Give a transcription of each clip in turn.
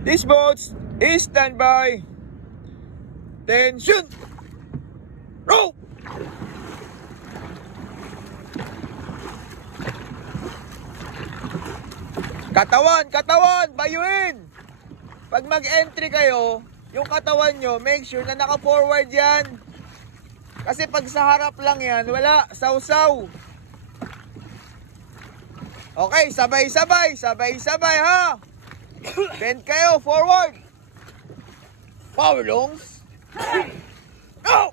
These boats is standby. Tension. Roll. Katawan, bayuin. Pag mag-entry kayo, yung katawan nyo, make sure na naka-forward yan. Kasi pag sa harap lang yan, wala, sausaw. Okay, sabay-sabay ha. Bend kayo, forward. Power lungs. Go!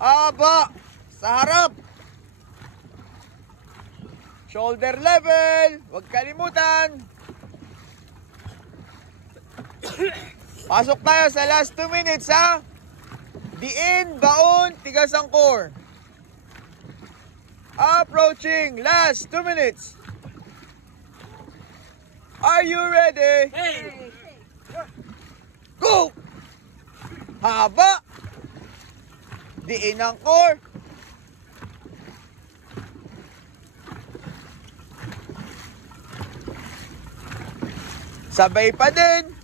Aba, sa harap. Shoulder level, huwag kalimutan. Pasok tayo sa last 2 minutes ha. Diin, baon, tigas ang core. Approaching, last 2 minutes. Are you ready? Hey! Go! Haba. Diin ang core. Sabay pa din.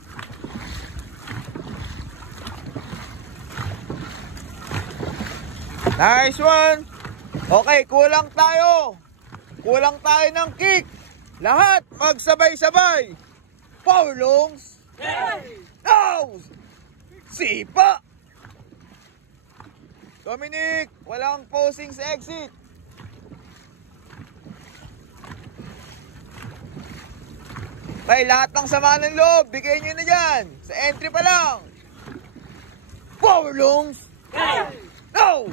Nice one. Okay, kulang tayo. Kulang tayo ng kick. Lahat magsabay-sabay. Power lungs. Nose. Sipa. Dominic, walang posing sa exit. Okay, lahat ng sama ng loob, bigay nyo na dyan. Sa entry pa lang. Power lungs. No!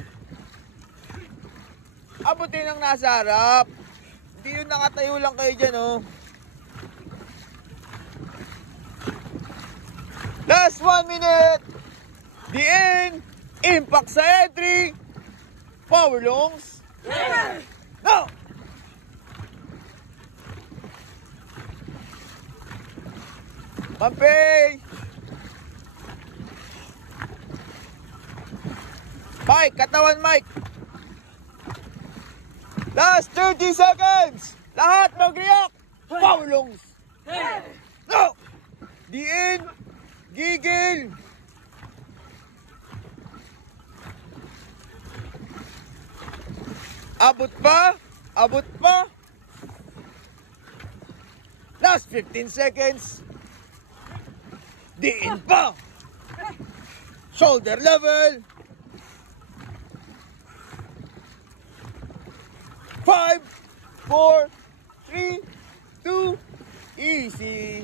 Abutin ang nasa harap. Hindi yun nakatayo lang kayo dyan, oh. Last 1 minute. The end. Impact sa entry. Power lungs. No! Pampay! Mike, katawan Mike. Last 30 seconds. Lahat mag-react. Power lungs. No! The end. Gigil. Abot pa. Abot pa. Last 15 seconds. Diin pa. Shoulder level. 5, 4, 3, 2, easy.